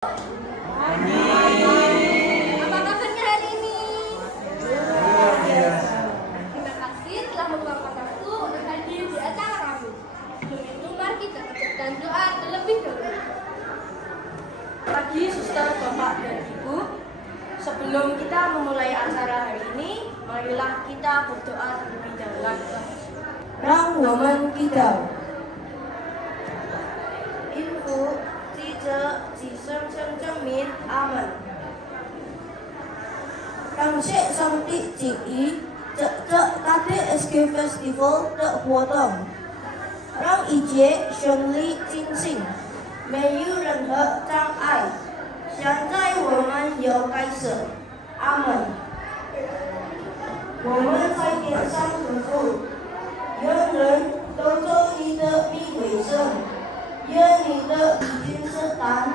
Apa kabarnya hari ini? Terima kasih telah meluangkan waktu untuk hadir di acara kami. Sebelum itu, mari kita panjatkan doa terlebih dahulu. Pagi, suster, bapak, dan ibu. Sebelum kita memulai acara hari ini, marilah kita berdoa terlebih dahulu. Rang woman kita. Info 记者及身份证明阿门。感谢上帝旨意，这大的 SK Festival 的活动，让一切顺利进行，没有任何障碍。现在我们要开始，阿门。我们在天上的父，愿人都做你的名为圣。愿你的已经是单，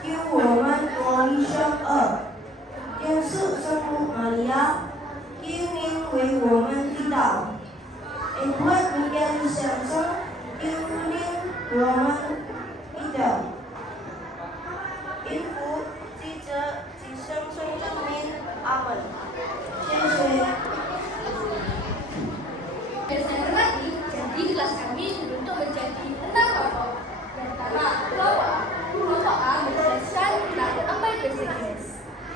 救我们脱离凶恶。天使圣母玛利亚，求您为我们祈祷。因为你的降生，求您我们祈祷。因父及子及圣圣名，阿门。谢谢。Biasanya lagi, jadi kelas kami dibentuk menjadi 6 kelompok. Pertama, kelompok A menjelaskan tentang apa itu SDGs.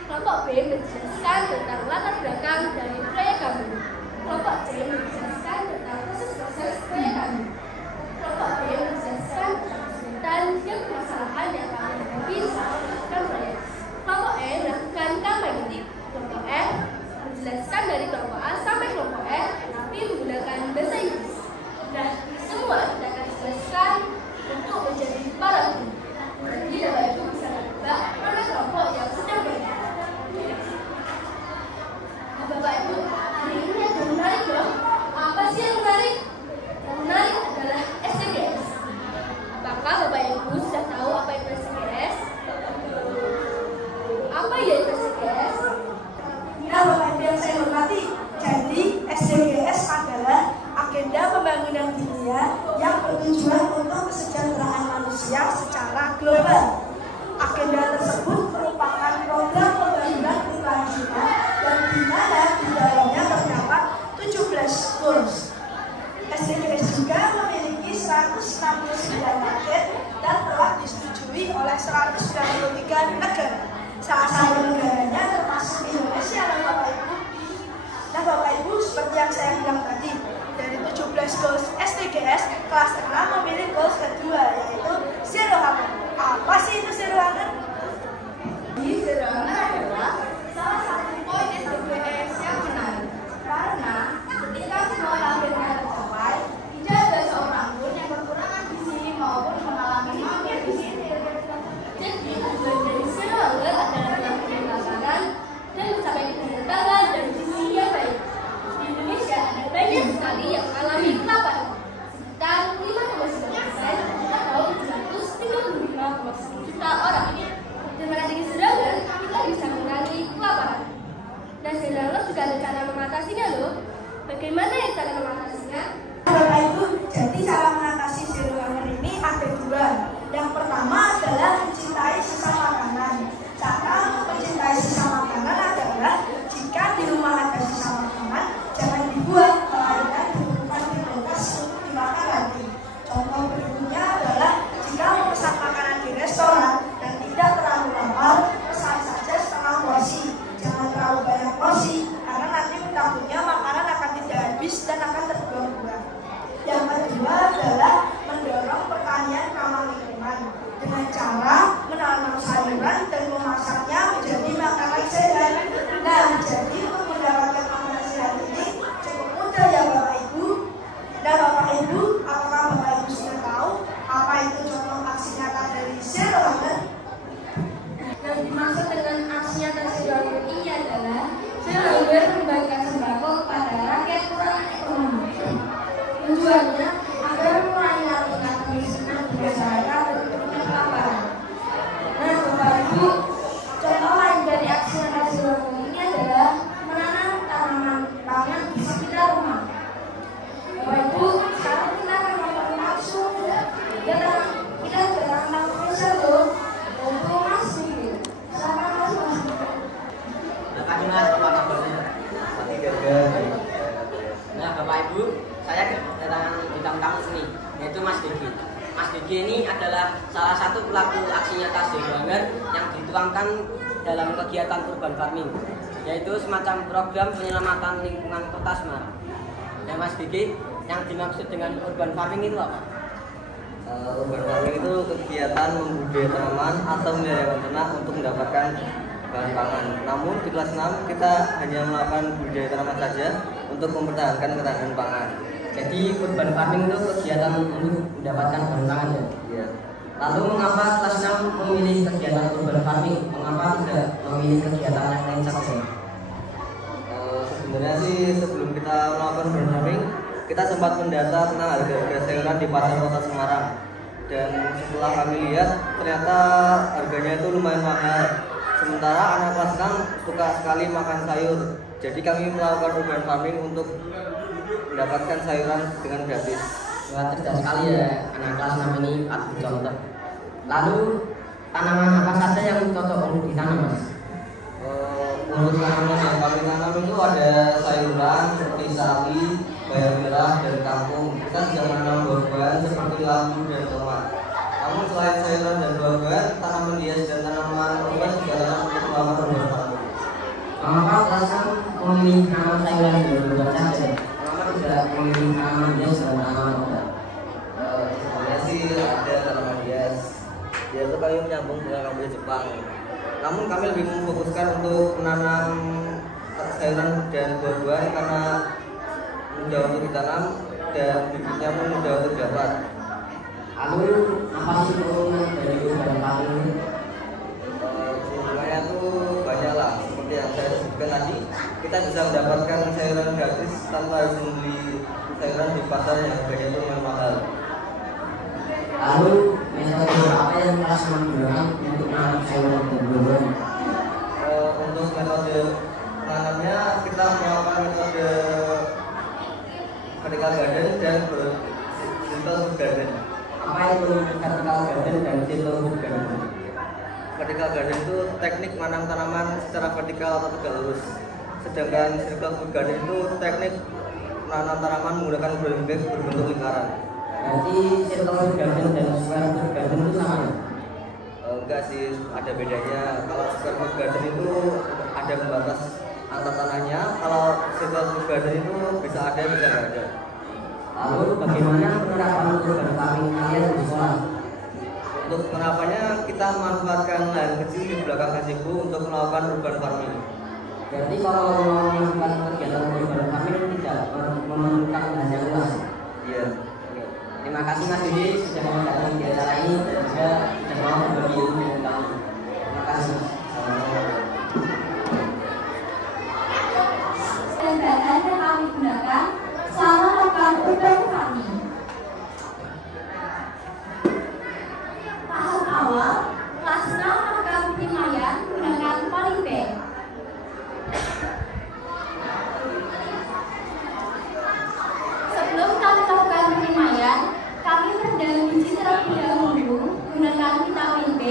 Kelompok B menjelaskan tentang latar belakang dari proyek kami. Kelompok C menjelaskan tentang proses-proses proyek kami. Kelompok D menjelaskan tentang kesulitan dan permasalahan yang kami hadapi saat melakukan proyek. Kelompok E melakukan kampanye. Kelompok F menjelaskan dari kelompok A sampai kelompok E, tapi menggunakan bahasa Inggris. Dan semua kita akan jelaskan untuk menjadi para guru. Jadi Bapak Ibu bisa menebak mana kelompok yang sedang berjalan. Nah, Bapak Ibu, hari ini ada menarik loh. Apa sih yang menarik? Yang menarik adalah SDGs. Apakah Bapak Ibu sudah tahu apa itu SDGs? Apa ya itu SDGs? Ya Bapak Ibu yang saya hormati, jadi SDGs adalah agenda pembangunan dunia yang bertujuan untuk kesejahteraan manusia secara global. Agenda tersebut merupakan program pembangunan berkelanjutan dan di mana di dalamnya terdapat 17 goals. SDGs juga memiliki 169 target dan telah disetujui oleh 193 negara. Salah satu negaranya termasuk Indonesia, Bapak Ibu. Nah Bapak Ibu, seperti yang saya bilang tadi, dari 17 goals SDGs, kelas 6 memilih goals kedua, yaitu Zero Hunger. Apa sih itu Zero Hunger? Zero Hunger adalah salah satu poin SDGs yang menarik, karena ketika semua targetnya tercapai, tidak ada seorang pun yang kekurangan gizi maupun mengalami malnutrisi. Jadi tujuan dari Zero Hunger adalah melakukan makanan dan mencapai keseimbangan dan gizi yang baik. Di Indonesia ada banyak sekali yang mengalami kelaparan, sekitar 5,9% atau 735,1 juta orang. Dengan adanya Zero Hunger, kita bisa mengurangi kelaparan. Dan Zero Hunger juga ada cara mengatasinya loh. Bagaimana ya cara mengatasinya? Bapak Ibu, jadi cara mengatasi Zero Hunger ini ada dua. Yang pertama adalah mencintai sisa makanan. Cara mencintai sisa makanan adalah jika di rumah ada sisa makanan, jangan dibuang, melainkan diberikan di kulkas untuk dimakan lagi. Contoh berikutnya adalah jika memesan makanan di restoran dan tidak terlalu lapar, pesan saja setengah porsi. Jangan terlalu banyak porsi, karena nanti takutnya makanan akan tidak habis dan akan terbuang-buang. Yang kedua adalah mendorong pertanian ramah lingkungan dengan cara menanam sayuran dan memasaknya menjadi makanan sehat. Nah, jadi untuk mendapatkan makanan sehat ini cukup mudah ya Bapak Ibu. Nah Bapak Ibu, apakah Bapak Ibu sudah tahu apa itu contoh aksi nyata dari Zero Hunger? Yang dimaksud dengan aksi nyata Zero Hunger ini adalah Zero Hunger membagikan sembako kepada rakyat kurang ekonomi. Tujuannya agar mengurangi tingkat kemiskinan di masyarakat dan menurunkan kelaparan. Nah, Bapak Ibu, contoh lain dari aksi nyata Zero Hunger ini adalah menanam tanaman pangan di sekitar rumah. Bapak Ibu, sekarang kita akan melakukan langsung. Kita juga akan melakukan loh. Untuk masih gambar yang dituangkan dalam kegiatan urban farming, yaitu semacam program penyelamatan lingkungan kota Semarang. Ya Mas Diki, yang dimaksud dengan urban farming itu apa? Urban farming itu kegiatan membudidaya tanaman atau memelihara ternak untuk mendapatkan bahan pangan. Namun di kelas 6 kita hanya melakukan budidaya tanaman saja untuk mempertahankan ketahanan pangan. Jadi urban farming itu kegiatan untuk mendapatkan bahan pangan ya? Iya. Lalu mengapa kelas 6 memilih kegiatan urban farming? Mengapa tidak memilih kegiatan yang lain saja? Sebenarnya sih sebelum kita melakukan urban farming, kita sempat mendata tentang harga sayuran di pasar kota Semarang. Dan setelah kami lihat, ternyata harganya itu lumayan mahal. Sementara anak kelas 6 suka sekali makan sayur. Jadi kami melakukan urban farming untuk mendapatkan sayuran dengan gratis. Wah, cerdas sekali ya anak kelas 6 ini patut dicontoh. Lalu tanaman apa saja yang cocok untuk ditanam, Mas? Untuk tanaman yang kami tanam itu ada sayuran seperti sawi, bayam merah, dan kangkung. Kita juga menanam buah-buahan seperti lambu dan tomat. Namun selain sayuran dan buah-buahan, tanaman hias dan tanaman obat juga tanam untuk melakukan urban farming. Mengapa kelas 6 memilih tanaman sayuran dan buah-buahan saja? Mengapa tidak memilih tanaman hias dan tanaman obat? Sebenarnya sih ada tanaman hias. Dia itu kami menyambung dengan budaya Jepang. Namun kami lebih memfokuskan untuk menanam sayuran dan buah-buahan karena mudah untuk ditanam dan bibitnya pun mudah untuk didapat. Lalu apa sih keuntungan dari urban farming? Keuntungannya tuh banyak lah. Seperti yang saya sebutkan tadi, kita bisa mendapatkan sayuran gratis tanpa harus membeli sayuran di pasar yang harganya itu memang mahal. Lalu metode apa yang kelas 6 gunakan untuk menanam sayuran dan buah-buahan? Untuk metode menanamnya kita melakukan metode vertical garden dan simple food garden. Apa itu vertical garden dan simple food garden? Vertical garden itu teknik menanam tanaman secara vertikal atau tegak lurus. Sedangkan circle food garden itu teknik menanam tanaman menggunakan growing bag berbentuk lingkaran. Berarti circle food garden dan square food garden itu sama ya? Enggak sih, ada bedanya. Kalau square food garden itu ada pembatas antar tanahnya. Kalau circle food garden itu bisa ada, bisa nggak ada. Lalu bagaimana penerapan urban farming kalian di sekolah? Untuk penerapannya kita memanfaatkan lahan kecil di belakang SIKU untuk melakukan urban farming. Berarti kalau mau melakukan kegiatan urban farming tidak memerlukan lahan yang luas. Iya. Terima kasih Mas Didi sudah mau datang di acara ini dan juga sudah mau berbagi ilmu dengan kami. Terima kasih. Kendaraan yang kami gunakan selama melakukan urban farming. Tahap awal, kelas 6 melakukan penilaian menggunakan polybag. Sebelum kami melakukan penilaian, kami merendam biji terlebih dahulu menggunakan vitamin B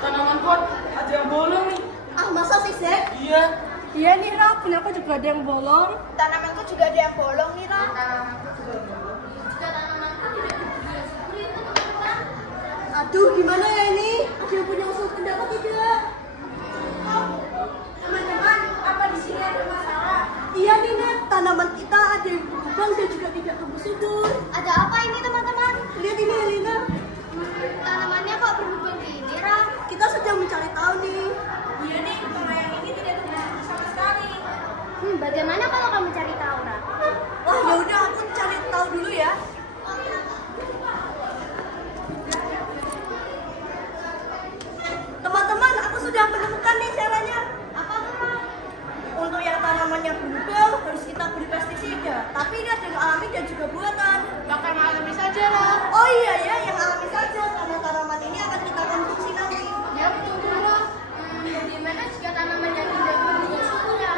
tanaman pot ada yang bolong nih. Ah, masa sih, Zek? Iya. Iya nih, Ra. Punya aku juga ada yang bolong. Tanamanku juga ada yang bolong nih, Ra. Aduh, gimana ya ini? Ada yang punya usul pendapat tidak? Teman-teman, apa di sini ada masalah? Iya nih, Nek. Tanaman kita ada yang berlubang dan juga tidak tumbuh subur. Ada apa ini teman-teman? Lihat ini, Elina. Tanamannya kok berlubang gini, Ra? Kita sedang mencari tahu nih. Iya nih, tengah yang ini tidak tumbuh sama sekali. Bagaimana kalau kamu cari tahu, Ra? Wah, ya udah aku cari tahu dulu ya. Teman-teman, aku sudah menemukan nih caranya. Apa tuh, Ra? Untuk yang tanamannya berlubang harus kita beri pestisida. Tapi ini ada yang alami dan juga buatan. Pakai yang alami saja lah. Oh iya ya, yang alami saja karena tanaman ini akan kita konsumsi nanti. Ya betul, Ra. Bagaimana jika tanaman yang tidak berlubang subur ya?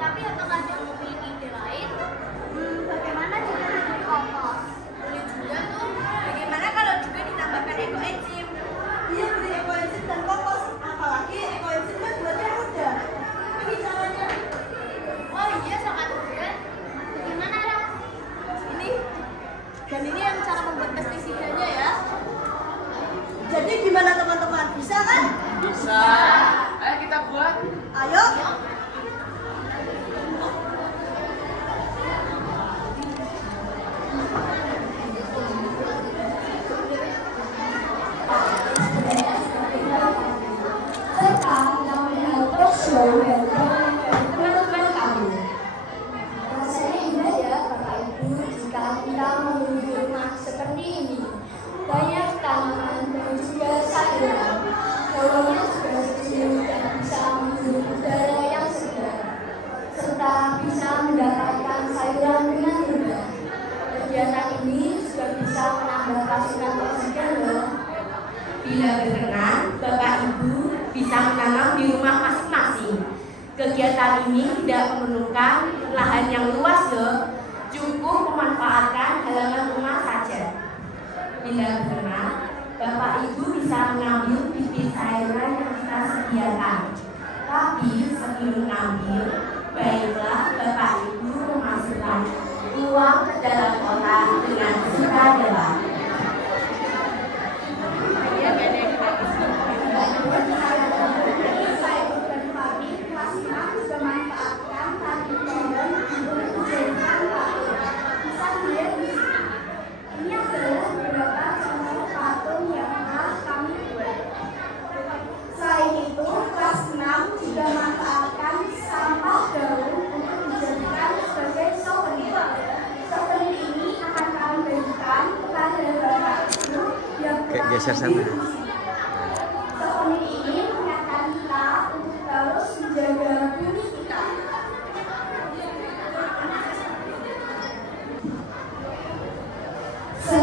Tapi apakah dia memiliki ide lain? Bagaimana jika diberi kompos? Boleh juga tuh. Bagaimana kalau juga ditambahkan ekoenzim? Iya, beri ekoenzim dan kompos. Apalagi ekoenzim kan buatnya mudah. Ini caranya. Oh iya, sangat mudah. Bagaimana, Ra? Ini. Dan ini yang cara membuat pestisidanya ya. Jadi gimana teman-teman? Bisa kan? Bisa. Ayo kita buat. Ayo. Serta yang melihat talkshow dan teman-teman kami. Rasanya indah ya Bapak Ibu jika kita mengunjungi rumah seperti ini. Banyak tanaman dan juga sayuran. Bawahnya juga kecil dan bisa menghirup udara yang segar. Serta bisa mendapatkan sayuran dengan mudah. Kegiatan ini juga bisa menambah pasukan oksigen loh. Bila berkenan, Bapak Ibu bisa menanam di rumah masing-masing. Kegiatan ini tidak memerlukan lahan yang luas loh. Cukup memanfaatkan halaman rumah saja. Bila berkenan, Bapak Ibu bisa mengambil bibit sayuran yang kita sediakan. Tapi sebelum mengambil, baiklah Bapak Ibu memasukkan uang ke dalam kotak dengan sukarela. Selain itu, kelas 6 juga manfaatkan sampah daun untuk dijadikan sebagai souvenir. Souvenir ini akan kami berikan kepada Bapak Ibu yang Geser sana. Souvenir ini mengingatkan kita untuk terus menjaga bumi kita. So,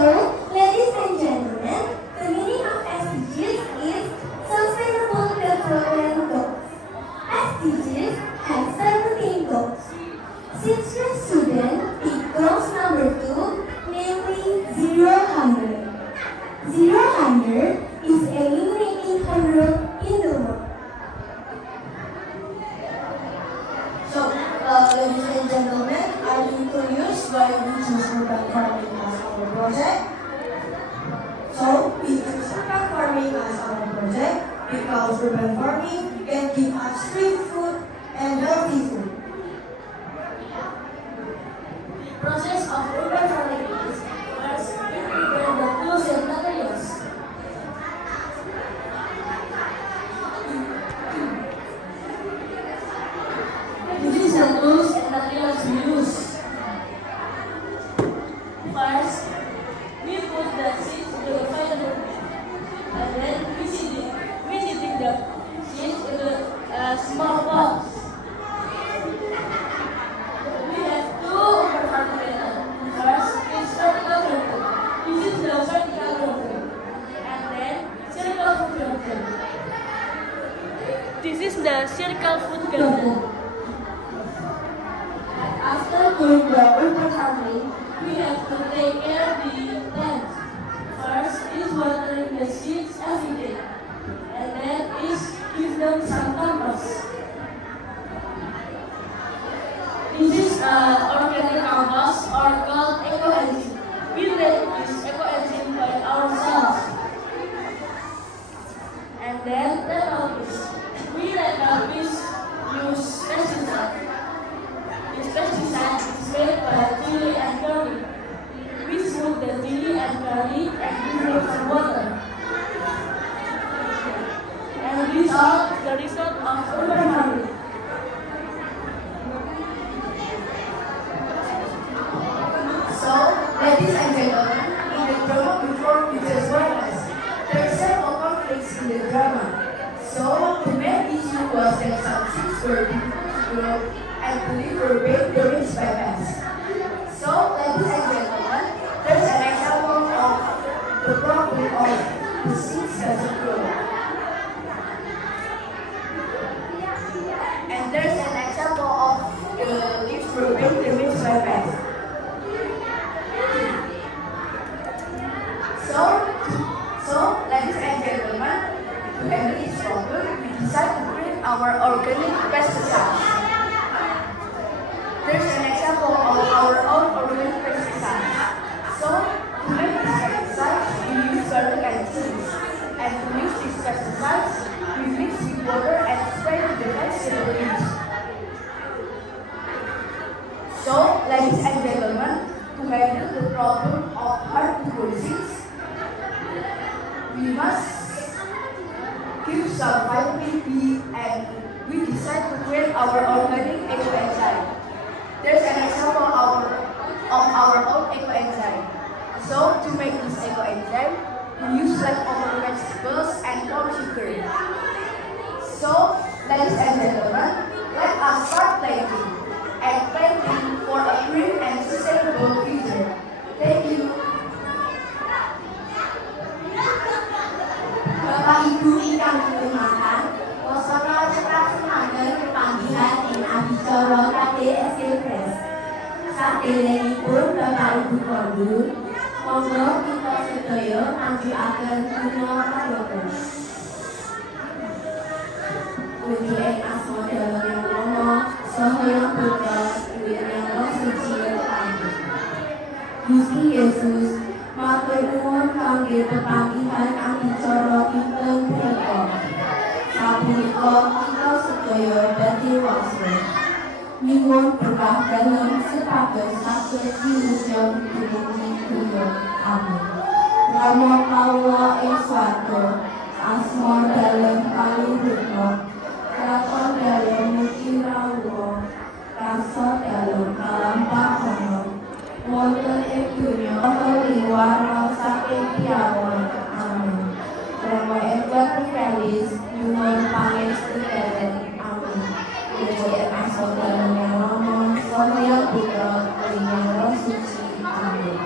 ladies and gentlemen, the meaning of SDGs is Sustainable Development Goals. SDGs has 17 goals. Since your student pick goals number 2, namely zero hunger. Zero hunger is eliminating hunger in the world. So, ladies and gentlemen, are you curious why we choose urban farming as our project? So, we choose urban farming as our project because urban farming can give us free food and healthy food. Process of urban farming is first we prepare the tools and materials. This is the tools and materials we use. First, we put the seeds into the fiber and then we seed the seeds into small pots. We have two urban farming methods. First is vertical garden. This is the vertical garden. And then circle food garden. This is the circle food garden. After doing the urban farming, we have to take care of the plants. First is watering the seeds every day, and then is give them some compost. This is organic compost or called eco-enzyme. We make this eco-enzyme by ourselves. And then let always. We let always use pesticide. This pesticide is made by chili and garlic. We soak the chili and garlic and give them some water. And these are the result of urban farming. So, ladies and gentlemen, in the drama before we just witnessed, there are several conflicts in the drama. So, the main issue was that some ships were broke and believed were being damaged by pests. So, ladies and gentlemen, there's an example of the problem of the seeds doesn't grow. And there's an example of the leaves were being damaged by pests. So, ladies and gentlemen, to handle this problem, we decided to create our organic pesticides. There's an example of our own organic pesticides. So, to make these pesticides, we use garlic and cheese. And to use these pesticides, we mix with water and spray to the vegetable leaves. So, ladies and gentlemen, to handle the problem of hard-to-grow seeds, we must give some vitamin B, and we decide to create our organic eco-enzyme. There's an example of our own eco-enzyme. So, to make this eco-enzyme, we use leftover vegetables and corn sugar. So, ladies and gentlemen, let us start planting for a green and sustainable future. Thank you. Bapak Ibu ingkang kinurmatan, wasana cetak semanten panggilan ing adicara KDSK Press. Saderengipun Bapak Ibu kondur, monggo kita sedaya majuaken guna prayoga. Mugi ing asma Dalem Yang Rama saha Yang Putra Yang Roh Suci Amin. Gusti Yesus matur nuwun kangge pepanggihan adicara dinten punika. Sapunika kita sedaya badhe wangsul. Nyuwun berkah dalem sepados saged diwujud dumugi dunya. Amin. Rama kawula ing swarga, asma dalem kaluhurna. Kraton dalem mugi rawuh, rasa dalem kalampahan. Wonten ing dunya warna saking piawon. Amin. Rama Edward Michaelis nyuwun pangestu dhateng. Amin. Mugi asma Dalem Yang Rama saha Yang Putra Yang Roh Suci. Amin.